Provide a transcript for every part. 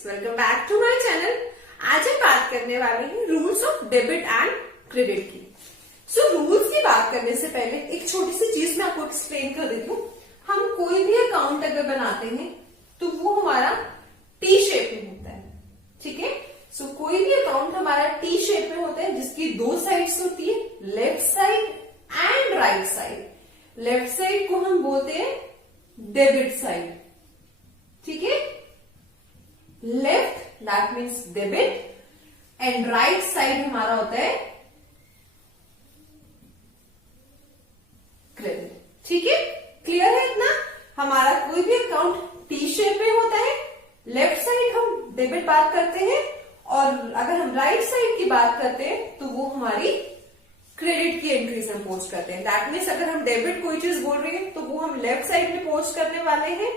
Welcome back to my channel. आज हम बात करने वाले हैं rules of debit and credit की। सो रूल्स की बात करने से पहले एक छोटी सी चीज मैं आपको एक्सप्लेन कर देती हूँ। हम कोई भी अकाउंट अगर बनाते हैं तो वो हमारा टी शेप में होता है, ठीक है। सो कोई भी अकाउंट हमारा टी शेप में होता है जिसकी दो साइड्स होती है, left side and right side. Left side को हम बोलते हैं डेबिट साइड, ठीक है। Left that means debit and right side हमारा होता है क्रेडिट, ठीक है। क्लियर है इतना? हमारा कोई भी अकाउंट टी शेप में होता है, लेफ्ट साइड हम डेबिट बात करते हैं और अगर हम राइट साइड की बात करते हैं तो वो हमारी क्रेडिट की एंट्रीज हम पोस्ट करते हैं। दैट मीन्स अगर हम डेबिट कोई चीज बोल रहे हैं तो वो हम लेफ्ट साइड में पोस्ट करने वाले हैं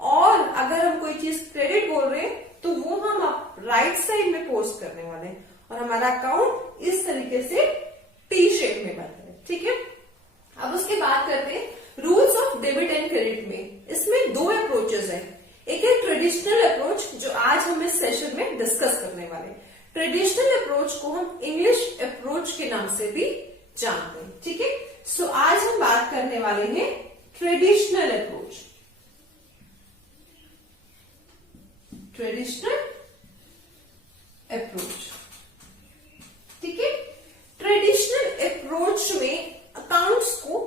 और अगर हम कोई चीज क्रेडिट बोल रहे हैं तो वो हम राइट साइड में पोस्ट करने वाले हैं और हमारा अकाउंट इस तरीके से टी शेप में बनता है, ठीक है। अब उसके बात करते हैं rules of debit and credit में। इसमें दो अप्रोचेस है। एक है ट्रेडिशनल अप्रोच जो आज हम इस सेशन में डिस्कस करने वाले हैं। ट्रेडिशनल अप्रोच को हम इंग्लिश अप्रोच के नाम से भी जानते हैं, ठीक है। सो आज हम बात करने वाले हैं ट्रेडिशनल अप्रोच। ट्रेडिशनल अप्रोच, ठीक है। ट्रेडिशनल अप्रोच में अकाउंट्स को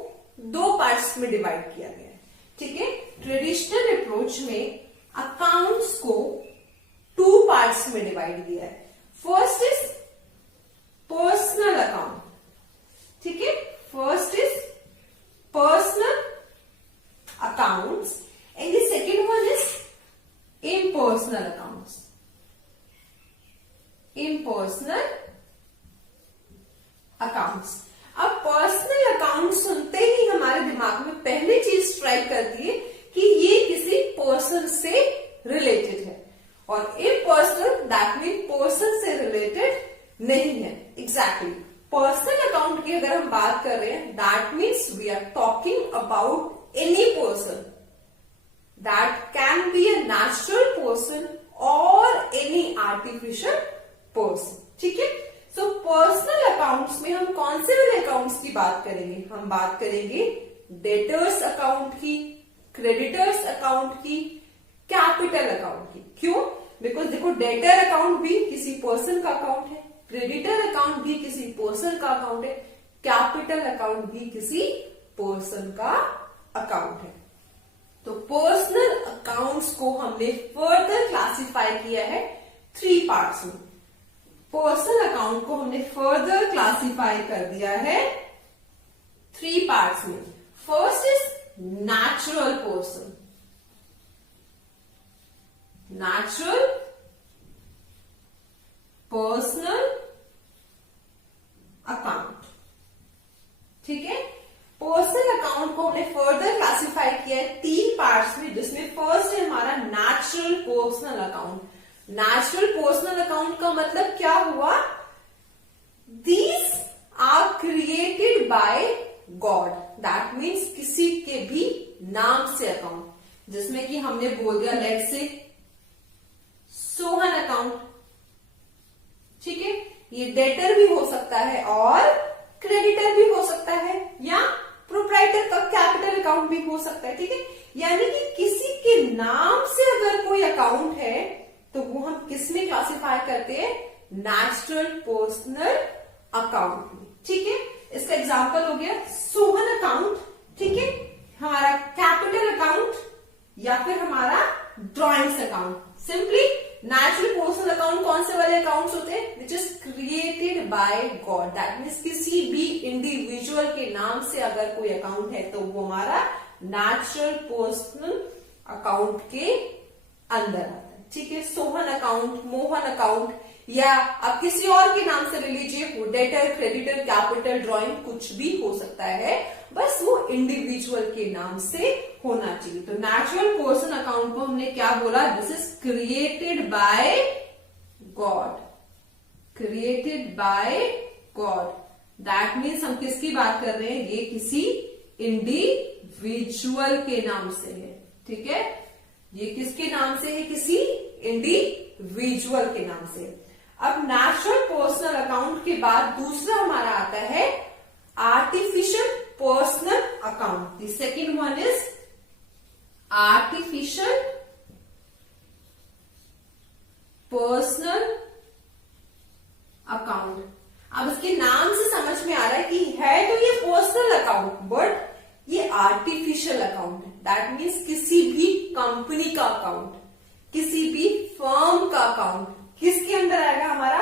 दो पार्ट्स में डिवाइड किया गया है, ठीक है। ट्रेडिशनल अप्रोच में अकाउंट्स को टू पार्ट्स में डिवाइड किया है। फर्स्ट इज पर्सनल अकाउंट, ठीक है। First is personal accounts and the second one is impersonal accounts। impersonal accounts। अब पर्सनल अकाउंट सुनते ही हमारे दिमाग में पहली चीज स्ट्राइक करती है कि ये किसी पर्सन से रिलेटेड है और इम्पर्सनल दैट मीन पर्सन से रिलेटेड नहीं है। एग्जैक्टली पर्सनल अकाउंट की अगर हम बात कर रहे हैं that means we are talking about any person that can be a natural person or any artificial person, ठीक है। सो पर्सनल अकाउंट्स में हम कौन से वाले अकाउंट्स की बात करेंगे? हम बात करेंगे डेटर्स अकाउंट की, क्रेडिटर्स अकाउंट की, कैपिटल अकाउंट की। क्यों? बिकॉज देखो डेटर अकाउंट भी किसी पर्सन का अकाउंट है, क्रेडिटर अकाउंट भी किसी पर्सन का अकाउंट है, कैपिटल अकाउंट भी किसी पर्सन का अकाउंट है। तो पर्सनल अकाउंट्स को हमने फर्दर क्लासिफाई किया है थ्री पार्ट्स में। पर्सनल अकाउंट को हमने फर्दर क्लासिफाई कर दिया है थ्री पार्ट्स में। First is natural person, natural personal account, ठीक है। पर्सनल अकाउंट को हमने फर्दर क्लासिफाई किया है तीन पार्ट्स में, जिसमें फर्स्ट है हमारा natural personal account. Natural personal account का मतलब क्या हुआ? These are created by God, that means किसी के भी नाम से अकाउंट, जिसमें कि हमने बोल दिया लेट से सोहन अकाउंट, ठीक है। ये डेटर भी हो सकता है और क्रेडिटर भी हो सकता है या प्रोप्राइटर का कैपिटल अकाउंट भी हो सकता है, ठीक है। यानी कि किसी के नाम से अगर कोई अकाउंट है तो वो हम किस में क्लासिफाई करते हैं? नेचुरल पर्सनल अकाउंट में, ठीक है। इसका एग्जांपल हो गया सोहन अकाउंट, ठीक है, हमारा कैपिटल अकाउंट या फिर हमारा drawings account. Simply natural personal account कौन से वाले अकाउंट्स होते हैं? Which is created by God, that means किसी भी इंडिविजुअल के नाम से अगर कोई अकाउंट है तो वो हमारा नेचुरल पर्सनल अकाउंट के अंदर आता है, ठीक है। सोहन अकाउंट, मोहन अकाउंट या आप किसी और के नाम से ले लीजिए, वो डेटर, क्रेडिटर, कैपिटल, ड्रॉइंग कुछ भी हो सकता है, बस वो इंडिविजुअल के नाम से होना चाहिए। तो नेचुरल पर्सन अकाउंट को हमने क्या बोला? This is created by God, created by God. That means हम किसकी बात कर रहे हैं? ये किसी इंडिविजुअल के नाम से है, ठीक है। ये किसके नाम से है? किसी इंडिविजुअल के नाम से। अब नेचुरल पर्सनल अकाउंट के बाद दूसरा हमारा आता है artificial personal account. The second one is artificial personal account. अब इसके नाम से समझ में आ रहा है कि है तो ये पर्सनल अकाउंट बट ये आर्टिफिशियल अकाउंट है। दैट मीन्स किसी भी कंपनी का अकाउंट, किसी भी फर्म का अकाउंट किसके अंदर आएगा? हमारा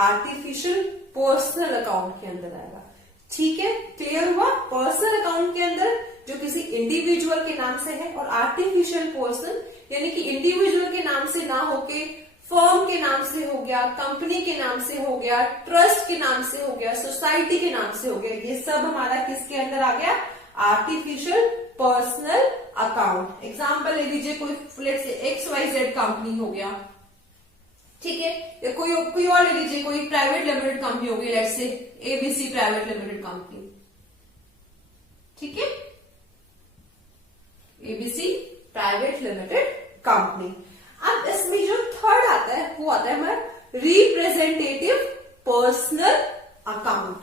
आर्टिफिशियल पर्सनल अकाउंट के अंदर आएगा। ठीक है, क्लियर हुआ? पर्सनल अकाउंट के अंदर जो किसी इंडिविजुअल के नाम से है, और आर्टिफिशियल पर्सन यानी कि इंडिविजुअल के नाम से ना होके फर्म के नाम से हो गया, कंपनी के नाम से हो गया, ट्रस्ट के नाम से हो गया, सोसाइटी के नाम से हो गया। ये सब हमारा किसके अंदर आ गया? Artificial personal account. एग्जाम्पल ले लीजिए, कोई लेट्स से XYZ कंपनी हो गया, ठीक है, या कोई और ले लीजिए, कोई प्राइवेट लिमिटेड कंपनी होगी, let's say ABC private limited company. ठीक है, ABC प्राइवेट लिमिटेड कंपनी। अब इसमें जो थर्ड आता है वो आता है हमारा representative personal account.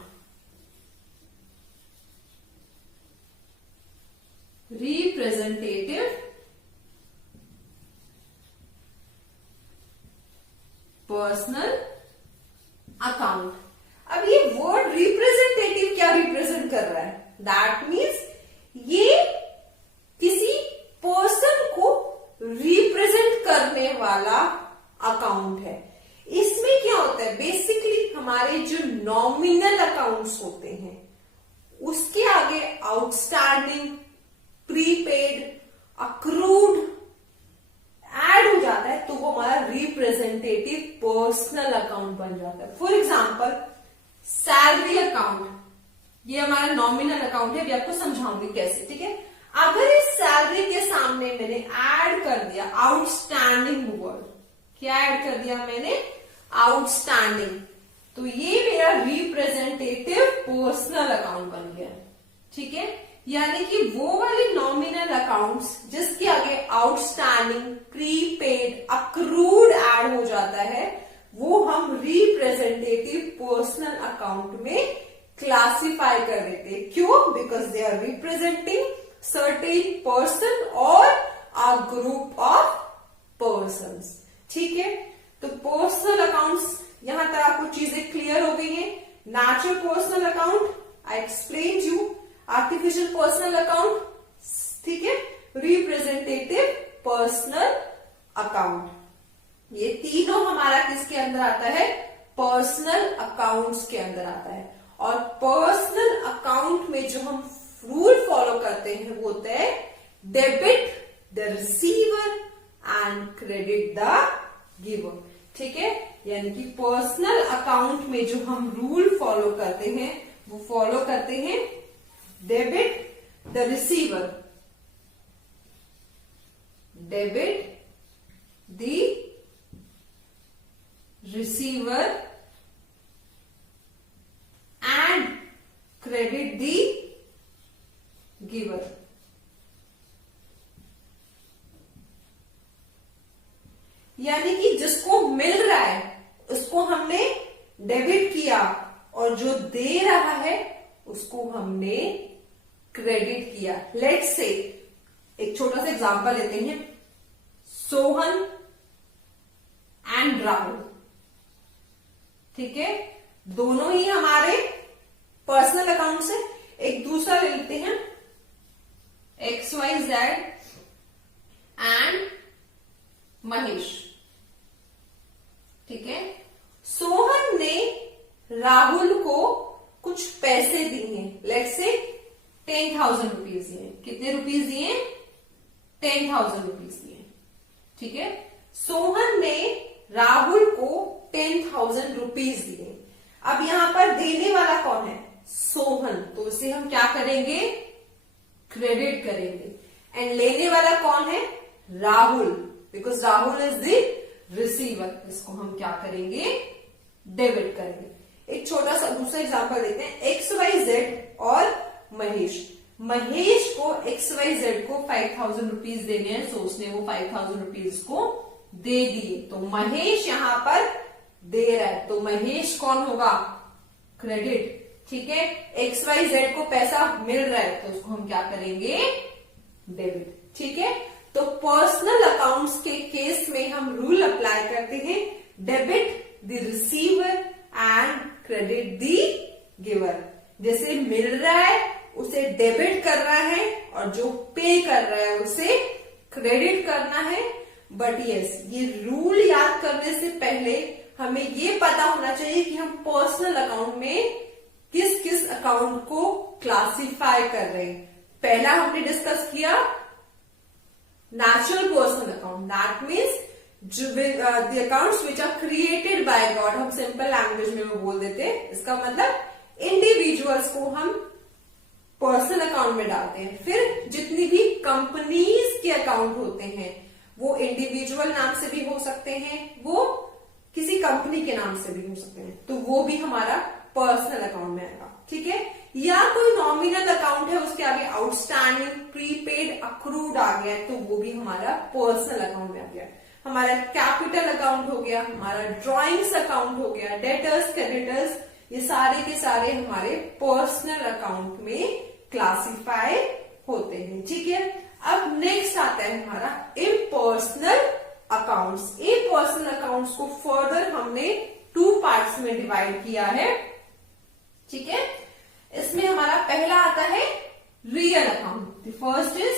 Representative personal account. अब ये वर्ड रिप्रेजेंटेटिव क्या रिप्रेजेंट कर रहा है? दैट मीन्स ये किसी पर्सन को रिप्रेजेंट करने वाला अकाउंट है। इसमें क्या होता है? बेसिकली हमारे जो नॉमिनल अकाउंट्स होते हैं उसके आगे आउटस्टैंडिंग, प्रीपेड, अक्रूड ऐड हो जाता है तो वो हमारा रिप्रेजेंटेटिव पर्सनल अकाउंट बन जाता है। फॉर एग्जाम्पल सैलरी अकाउंट, ये हमारा नॉमिनल अकाउंट है, अभी आपको समझाऊंगी कैसे। ठीक है, अगर इस सैलरी के सामने मैंने ऐड कर दिया आउटस्टैंडिंग वर्ड, क्या ऐड कर दिया मैंने? आउटस्टैंडिंग, तो ये मेरा रिप्रेजेंटेटिव पर्सनल अकाउंट बन गया। ठीक है, यानी कि वो वाले नॉमिनल अकाउंट्स जिसके आगे आउटस्टैंडिंग, प्रीपेड, अक्रूड ऐड हो जाता है वो हम रिप्रेजेंटेटिव पर्सनल अकाउंट में क्लासिफाई कर देते हैं। क्यों? Because they are representing certain person or a group of persons। ठीक है, तो पर्सनल अकाउंट्स यहां तक आपको चीजें क्लियर हो गई हैं। Natural personal account I explain you, artificial personal account, ठीक है, रिप्रेजेंटेटिव पर्सनल अकाउंट, ये तीनों हमारा किसके अंदर आता है? पर्सनल अकाउंट्स के अंदर आता है। और पर्सनल अकाउंट में जो हम रूल फॉलो करते हैं वो होता है debit the receiver and credit the giver. ठीक है, यानी कि पर्सनल अकाउंट में जो हम रूल फॉलो करते हैं वो फॉलो करते हैं debit the receiver, debit the receiver and credit the giver. यानी कि जिसको मिल रहा है उसको हमने डेबिट किया और जो दे रहा है उसको हमने क्रेडिट किया। लेट्स से एक छोटा सा एग्जांपल लेते हैं, सोहन एंड राहुल। ठीक है, दोनों ही हमारे पर्सनल अकाउंट से। एक दूसरा ले लेते हैं XYZ एंड महेश। ठीक है, सोहन ने राहुल को कुछ पैसे दिए, लेट्स से 10,000 रुपीज दिए। कितने रुपीज दिए? 10,000 रुपीज दिए। ठीक है, सोहन ने राहुल को 10,000 रुपीज दिए। अब यहां पर देने वाला कौन है? सोहन, तो इसे हम क्या करेंगे? क्रेडिट करेंगे। एंड लेने वाला कौन है? Rahul, because Rahul is the receiver, इसको हम क्या करेंगे? डेबिट करेंगे। एक छोटा सा दूसरा एग्जांपल देते हैं, XYZ और महेश। महेश को XYZ को 5,000 रुपीज देने हैं, सो उसने वो 5,000 रुपीज को दे दिए, तो महेश यहाँ पर दे रहा है, तो महेश कौन होगा? क्रेडिट। ठीक है, XYZ को पैसा मिल रहा है, तो उसको हम क्या करेंगे? डेबिट। ठीक है, तो पर्सनल अकाउंट्स के केस में हम रूल अप्लाई करते हैं, debit the receiver and credit the giver. जैसे मिल रहा है उसे डेबिट करना है और जो पे कर रहा है उसे क्रेडिट करना है। बट यस, ये रूल याद करने से पहले हमें ये पता होना चाहिए कि हम पर्सनल अकाउंट में किस किस अकाउंट को क्लासिफाई कर रहे हैं। पहला हमने डिस्कस किया natural personal account, that means the accounts which are created by God, हम सिंपल लैंग्वेज में वो बोल देते हैं। इसका मतलब इंडिविजुअल्स को हम पर्सनल अकाउंट में डालते हैं। फिर जितनी भी कंपनीज के अकाउंट होते हैं वो इंडिविजुअल नाम से भी हो सकते हैं, वो किसी कंपनी के नाम से भी हो सकते हैं, तो वो भी हमारा पर्सनल अकाउंट में आएगा। ठीक है, या कोई नॉमिनल अकाउंट है उसके आगे आउटस्टैंडिंग, प्रीपेड, अक्रूड आ गया है, तो वो भी हमारा पर्सनल अकाउंट में आ गया। हमारा कैपिटल अकाउंट हो गया, हमारा ड्रॉइंग्स अकाउंट हो गया, डेटर्स, क्रेडिटर्स, ये सारे के सारे हमारे पर्सनल अकाउंट में क्लासिफाई होते हैं। ठीक है, अब नेक्स्ट आता है हमारा इम्पर्सनल अकाउंट्स। इम्पर्सनल अकाउंट्स को फर्दर हमने 2 पार्ट्स में डिवाइड किया है। ठीक है, इसमें हमारा पहला आता है real account. The first is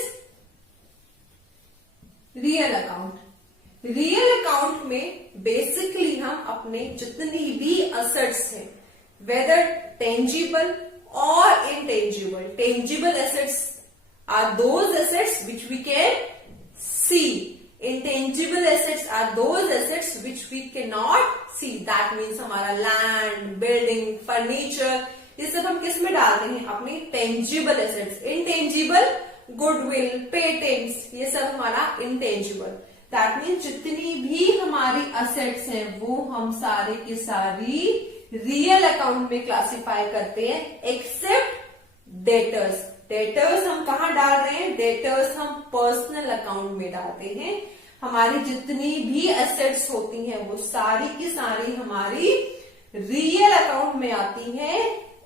real account. Real account में बेसिकली हम अपने जितनी भी असेट्स हैं, वेदर टेंजिबल और intangible, tangible assets are those assets which we can see, intangible assets are those assets which we cannot see, that means हमारा land, building, furniture, ये सब हम किस में डालते हैं? अपनी tangible assets. Intangible goodwill, patents, ये सब हमारा इनटेंजिबल। दैट मीन्स जितनी भी हमारी असेट्स हैं वो हम सारे की सारी रियल अकाउंट में क्लासिफाई करते हैं, एक्सेप्ट डेटर्स। डेटर्स हम कहां डाल रहे हैं? डेटर्स हम पर्सनल अकाउंट में डालते हैं। हमारी जितनी भी एसेट्स होती हैं वो सारी की सारी हमारी रियल अकाउंट में आती हैं,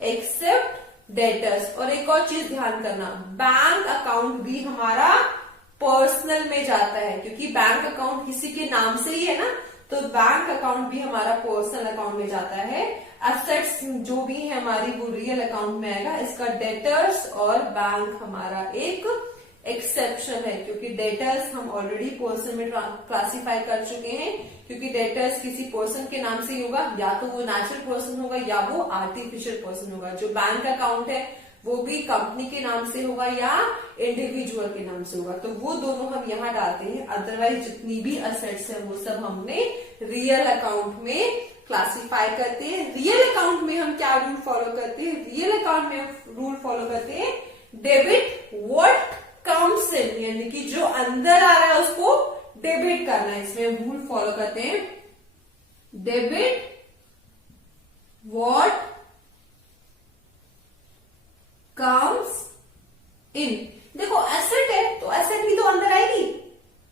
एक्सेप्ट डेटर्स। और एक और चीज ध्यान करना, बैंक अकाउंट भी हमारा पर्सनल में जाता है, क्योंकि बैंक अकाउंट किसी के नाम से ही है ना, तो बैंक अकाउंट भी हमारा पर्सनल अकाउंट में जाता है। एसेट्स जो भी है हमारी वो रियल अकाउंट में आएगा। इसका डेटर्स और बैंक हमारा एक एक्सेप्शन है, क्योंकि डेटर्स हम ऑलरेडी पर्सन में क्लासिफाई कर चुके हैं, क्योंकि डेटर्स किसी पर्सन के नाम से ही होगा, या तो वो नेचुरल पर्सन होगा या वो आर्टिफिशियल पर्सन होगा। जो बैंक अकाउंट है वो भी कंपनी के नाम से होगा या इंडिविजुअल के नाम से होगा, तो वो दोनों हम यहाँ डालते हैं। अदरवाइज जितनी भी असेट्स है वो सब हमने रियल अकाउंट में क्लासिफाई करते हैं। रियल अकाउंट में हम क्या रूल फॉलो करते हैं? रियल अकाउंट में हम रूल फॉलो करते हैं डेबिट व्हाट कम्स इन, यानी कि जो अंदर आ रहा है उसको डेबिट करना है। इसमें रूल फॉलो करते हैं डेबिट व्हाट कम्स इन। देखो एसेट है तो एसेट भी तो अंदर आएगी,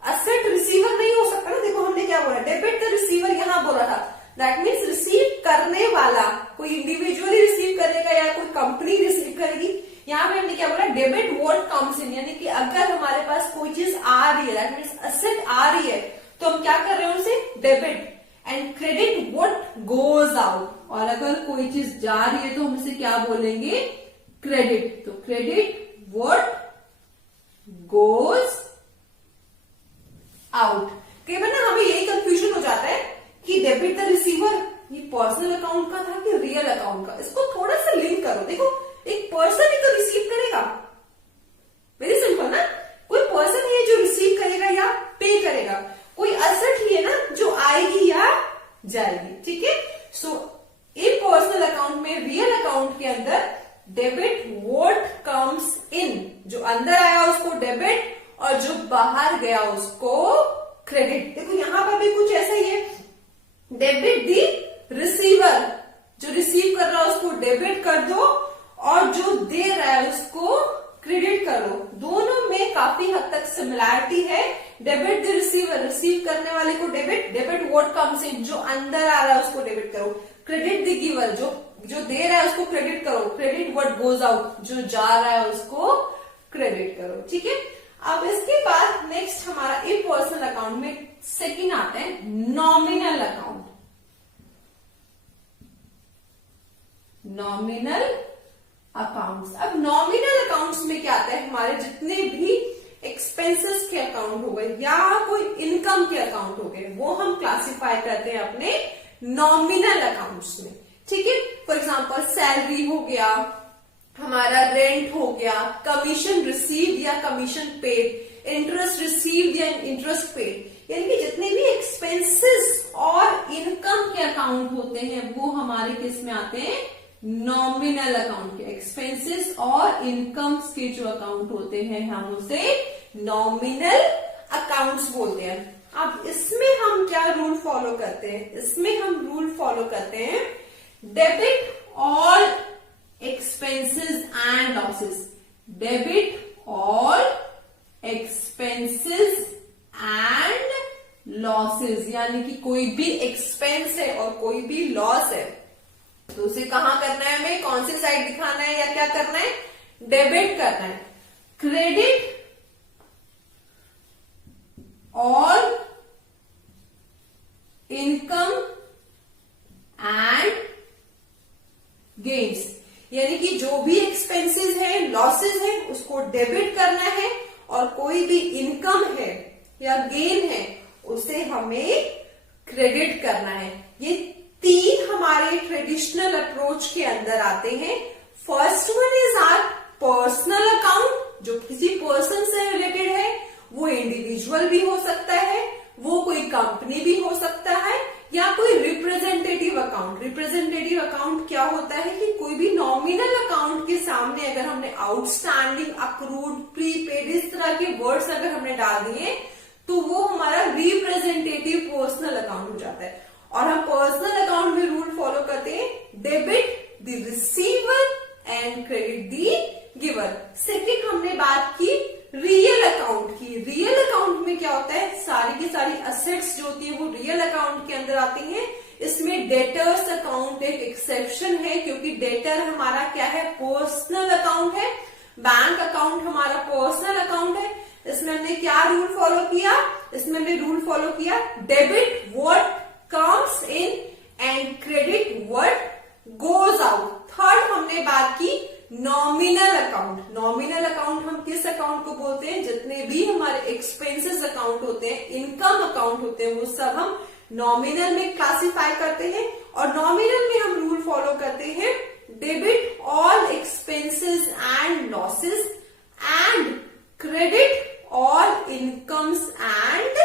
एसेट रिसीवर नहीं हो सकता ना। देखो हमने क्या बोला, डेबिट द रिसीवर यहां बोला था, दैट मीन्स रिसीव करने वाला कोई इंडिविजुअली रिसीव करेगा या कोई कंपनी रिसीव करेगी। यहाँ पे हमने क्या बोला, डेबिट व्हाट कम्स इन, यानी कि अगर हमारे पास कोई चीज आ रही है, दैट मीन्स एसेट आ रही है, तो हम क्या कर रहे हैं उसे debit. And credit what goes out, और अगर कोई चीज जा रही है तो हम इसे क्या बोलेंगे? क्रेडिट। तो क्रेडिट व्हाट गोज आउट। कई बार ना हमें यही कंफ्यूजन हो जाता है कि डेबिट द रिसीवर ये पर्सनल अकाउंट का था कि रियल अकाउंट का। इसको थोड़ा सा लिंक करो। देखो एक पर्सन ही तो रिसीव करेगा, वेरी सिंपल ना, कोई पर्सन ही है जो रिसीव करेगा या पे करेगा, कोई एसेट ही है ना जो आएगी या जाएगी। ठीक है, सो इन पर्सनल अकाउंट में, रियल अकाउंट के अंदर डेबिट व्हाट कम्स इन, जो अंदर आया उसको डेबिट और जो बाहर गया उसको क्रेडिट। देखो यहां पर भी कुछ ऐसा ही है, डेबिट दी रिसीवर, जो रिसीव कर रहा है उसको डेबिट कर दो और जो दे रहा है उसको क्रेडिट कर दो। दोनों में काफी हद तक सिमिलैरिटी है। डेबिट द रिसीवर, रिसीव करने वाले को debit, debit what comes in, जो अंदर आ रहा है उसको डेबिट करो। क्रेडिट द गिवर, जो दे रहा है उसको क्रेडिट करो। क्रेडिट व्हाट गोज आउट, जो जा रहा है उसको क्रेडिट करो। ठीक है, अब इसके बाद नेक्स्ट हमारा इम्पर्सनल अकाउंट में सेकंड आता है नॉमिनल अकाउंट। नॉमिनल अकाउंट्स, अब नॉमिनल अकाउंट्स में क्या आता है, हमारे जितने भी एक्सपेंसेस के अकाउंट हो गए या कोई इनकम के अकाउंट हो गए, वो हम क्लासिफाई करते हैं अपने नॉमिनल अकाउंट्स में। ठीक है, फॉर एग्जांपल सैलरी हो गया, हमारा रेंट हो गया, कमीशन रिसीव्ड या कमीशन पेड, इंटरेस्ट रिसीव्ड या इंटरेस्ट पेड, यानी कि जितने भी एक्सपेंसेस और इनकम के अकाउंट होते हैं वो हमारे किस में आते हैं, नॉमिनल अकाउंट के। एक्सपेंसेस और इनकम्स के जो अकाउंट होते हैं हम उसे नॉमिनल अकाउंट्स बोलते हैं। अब इसमें हम क्या रूल फॉलो करते हैं, इसमें हम रूल फॉलो करते हैं debit all expenses and losses, debit all expenses and losses, यानी कि कोई भी एक्सपेंस है और कोई भी लॉस है तो उसे कहां करना है, हमें कौन सी साइड दिखाना है या क्या करना है, डेबिट करना है। Credit all income and gains, यानी कि जो भी एक्सपेंसेस है, लॉसेस है, उसको डेबिट करना है और कोई भी इनकम है या गेन है उसे हमें क्रेडिट करना है। ये तीन हमारे ट्रेडिशनल अप्रोच के अंदर आते हैं। First one is our personal account, जो किसी पर्सन से रिलेटेड है, वो इंडिविजुअल भी हो सकता है, वो कोई कंपनी भी हो सकता है, या कोई रिप्रेजेंटेटिव अकाउंट। रिप्रेजेंटेटिव अकाउंट क्या होता है कि कोई भी नॉमिनल अकाउंट के सामने अगर हमने आउटस्टैंडिंग, अक्रूड, प्रीपेड इस तरह के वर्ड्स अगर हमने डाल दिए तो वो हमारा रिप्रेजेंटेटिव पर्सनल अकाउंट हो जाता है। और हम पर्सनल अकाउंट में रूल फॉलो करते हैं debit the receiver and credit the giver. Second हमने बात की रियल अकाउंट की। रियल अकाउंट में क्या होता है, सारी की सारी असेट्स जो होती है वो रियल अकाउंट के अंदर आती हैं। इसमें डेटर्स अकाउंट एक एक्सेप्शन है, क्योंकि डेटर हमारा क्या है, पर्सनल अकाउंट है। बैंक अकाउंट हमारा पर्सनल अकाउंट है। इसमें हमने क्या रूल फॉलो किया, इसमें हमने रूल फॉलो किया debit what comes in and credit what goes out. Third हमने बात की नॉमिनल अकाउंट। नॉमिनल अकाउंट हम किस अकाउंट को बोलते हैं, जितने भी हमारे एक्सपेंसेस अकाउंट होते हैं, इनकम अकाउंट होते हैं, वो सब हम नॉमिनल में क्लासिफाई करते हैं। और नॉमिनल में हम रूल फॉलो करते हैं debit all expenses and losses and credit all incomes and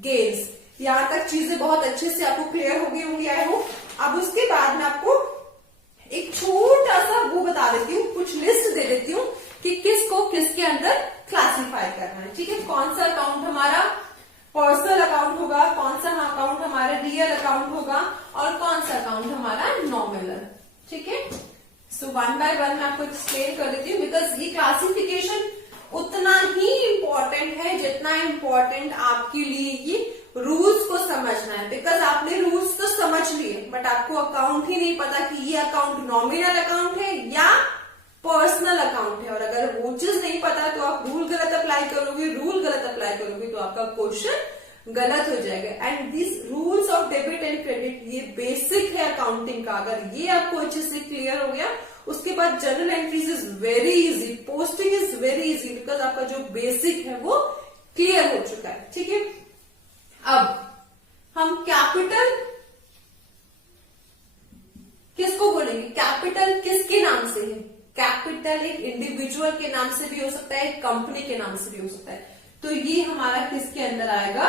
gains. यहां तक चीजें बहुत अच्छे से आपको क्लियर हो गई होंगी आई होप। अब उसके बाद मैं आपको एक छोटा सा वो बता देती हूँ, कुछ लिस्ट दे देती हूँ कि किसको किसके अंदर क्लासिफाई करना है। ठीक है, कौन सा अकाउंट हमारा पर्सनल अकाउंट होगा, कौन सा अकाउंट हमारा रियल अकाउंट होगा और कौन सा अकाउंट हमारा नॉमिनल। ठीक है, सो वन बाय वन मैं आपको एक्सप्लेन कर देती हूँ, बिकॉज ये क्लासिफिकेशन उतना ही इम्पोर्टेंट है जितना इम्पोर्टेंट आपके लिए ये रूल्स को समझना है। बिकॉज आपने रूल्स तो समझ लिए बट आपको अकाउंट ही नहीं पता कि ये अकाउंट नॉमिनल अकाउंट है या पर्सनल अकाउंट है। और अगर वो चीज नहीं पता तो आप रूल गलत अप्लाई करोगे, रूल गलत अप्लाई करोगे तो आपका क्वेश्चन गलत हो जाएगा। And this rules of debit and credit ये बेसिक है अकाउंटिंग का। अगर ये आपको अच्छे से क्लियर हो गया, उसके बाद general entries is very easy, posting is very easy, because आपका जो बेसिक है वो क्लियर हो चुका है। ठीक है, अब हम कैपिटल किसको बोलेंगे, कैपिटल किसके नाम से है, कैपिटल एक इंडिविजुअल के नाम से भी हो सकता है, एक कंपनी के नाम से भी हो सकता है। तो ये हमारा किसके अंदर आएगा,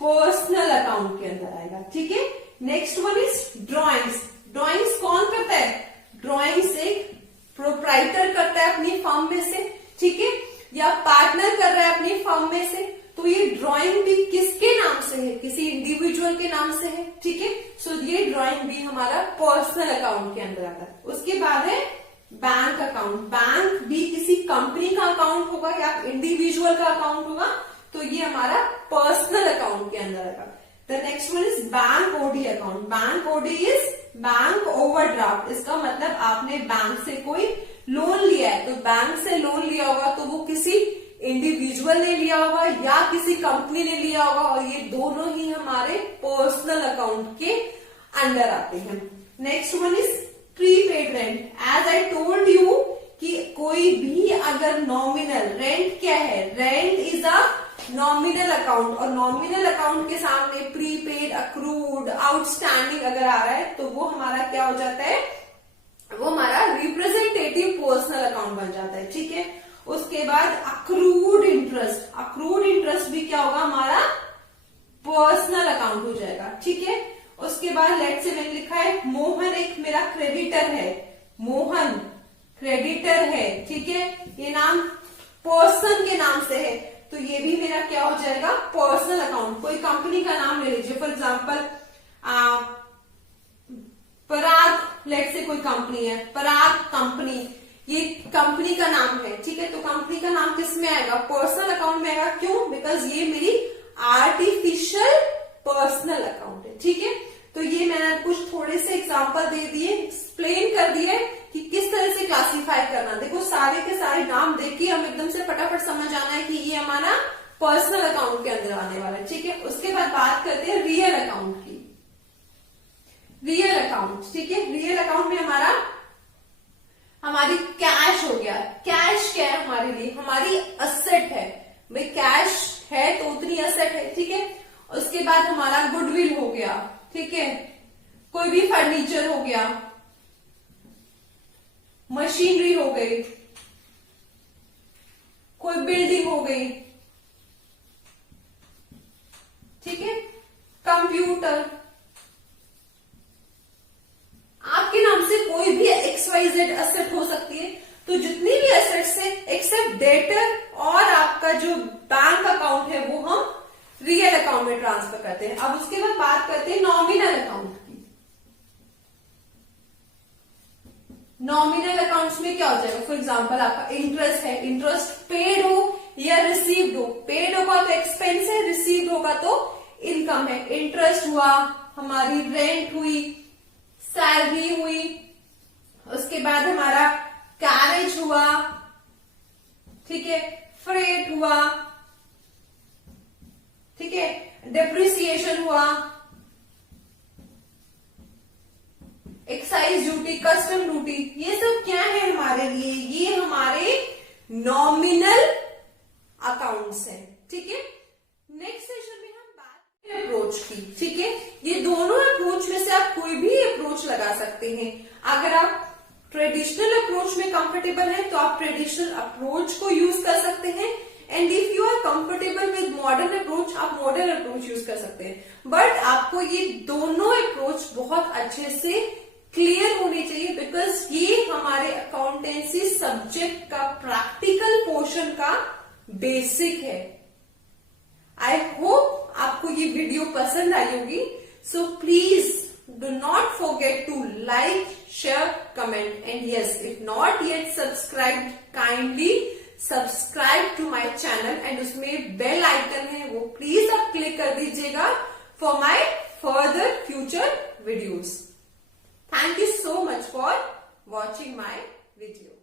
पर्सनल अकाउंट के अंदर आएगा। ठीक है, next one is drawings. Drawings कौन करता है, ड्रॉइंग्स एक प्रोप्राइटर करता है अपनी फर्म में से, ठीक है, या पार्टनर कर रहा है अपनी फर्म में से। तो ये ड्राइंग भी किसके नाम से है, किसी इंडिविजुअल के नाम से है। ठीक है, सो ये ड्राइंग भी हमारा पर्सनल अकाउंट के अंदर आता है। उसके बाद है बैंक अकाउंट, बैंक भी किसी कंपनी का अकाउंट होगा या इंडिविजुअल का अकाउंट होगा, तो ये हमारा पर्सनल अकाउंट के अंदर आएगा। The next one is bank OD account. Bank OD is bank overdraft. इसका मतलब आपने बैंक से कोई लोन लिया है, तो बैंक से लोन लिया होगा तो वो किसी इंडिविजुअल ने लिया होगा या किसी कंपनी ने लिया होगा, और ये दोनों ही हमारे पर्सनल अकाउंट के अंडर आते हैं। Next one is prepaid rent. As I told you कि कोई भी अगर नॉमिनल, रेंट क्या है, rent is a nominal account, और नॉमिनल अकाउंट के सामने प्रीपेड, अक्रूड, आउटस्टैंडिंग अगर आ रहा है तो वो हमारा क्या हो जाता है, वो हमारा रिप्रेजेंटेटिव पर्सनल अकाउंट बन जाता है। ठीक है, उसके बाद अक्रूड इंटरेस्ट। अक्रूड इंटरेस्ट भी क्या होगा, हमारा पर्सनल अकाउंट हो जाएगा। ठीक है, उसके बाद लेट से मैंने लिखा है मोहन एक मेरा क्रेडिटर है, मोहन क्रेडिटर है। ठीक है, ये नाम पर्सन के नाम से है, तो ये भी मेरा क्या हो जाएगा, पर्सनल अकाउंट। कोई कंपनी का नाम ले लीजिए, फॉर एग्जाम्पल पराग, लेट से कोई कंपनी है, पराग कंपनी, ये कंपनी का नाम है। ठीक है, तो कंपनी का नाम किस में आएगा, पर्सनल अकाउंट में आएगा। क्यों, बिकॉज ये मेरी आर्टिफिशियल पर्सनल अकाउंट है। ठीक है, तो ये मैंने कुछ थोड़े से एग्जांपल दे दिए, एक्सप्लेन कर दिए कि किस तरह से क्लासिफाई करना। देखो सारे के सारे नाम देखिए, हम एकदम से फटाफट समझ आना है कि ये हमारा पर्सनल अकाउंट के अंदर आने वाला है। ठीक है, उसके बाद बात करते हैं रियल अकाउंट की। रियल अकाउंट, ठीक है, रियल अकाउंट में हमारी कैश हो गया। कैश क्या है हमारे लिए, हमारी असेट है। भाई कैश है तो उतनी असेट है। ठीक है, उसके बाद हमारा गुडविल हो गया। ठीक है, कोई भी फर्नीचर हो गया, मशीनरी हो गई, कोई बिल्डिंग हो गई। ठीक है, कंप्यूटर, आपके नाम से कोई भी XYZ एसेट हो सकती है। तो जितनी भी एसेट्स है एक्सेप्ट डेटर और आपका जो बैंक अकाउंट है वो हम रियल अकाउंट में ट्रांसफर करते हैं। अब उसके बाद बात करते हैं नॉमिनल अकाउंट की। नॉमिनल अकाउंट्स में क्या हो जाएगा, फॉर एग्जांपल आपका इंटरेस्ट है, इंटरेस्ट पेड हो या रिसीव्ड हो। पेड होगा तो एक्सपेंस है, रिसीव्ड होगा तो इनकम है। इंटरेस्ट हुआ, हमारी रेंट हुई, सैलरी हुई, उसके बाद हमारा कैरेज हुआ, ठीक है, फ्रेट हुआ, ठीक है, डेप्रिसिएशन हुआ, एक्साइज ड्यूटी, कस्टम ड्यूटी, ये सब क्या है हमारे लिए, ये हमारे नॉमिनल अकाउंट्स हैं। ठीक है, नेक्स्ट सेशन में हम बात करें अप्रोच की। ठीक है, ये दोनों अप्रोच में से आप कोई भी अप्रोच लगा सकते हैं। अगर आप ट्रेडिशनल अप्रोच में कंफर्टेबल है तो आप ट्रेडिशनल अप्रोच को यूज कर सकते हैं, and if you are comfortable with modern approach आप मॉडर्न अप्रोच यूज कर सकते हैं। बट आपको ये दोनों अप्रोच बहुत अच्छे से क्लियर होनी चाहिए, बिकॉज ये हमारे अकाउंटेंसी सब्जेक्ट का प्रैक्टिकल पोर्शन का बेसिक है। आई होप आपको ये वीडियो पसंद आई होगी। So please do not forget to like, share, comment, and yes, if not yet subscribed, kindly subscribe to my channel and उसमें बेल आइकन है वो प्लीज आप क्लिक कर दीजिएगा for my further future videos. Thank you so much for watching my video.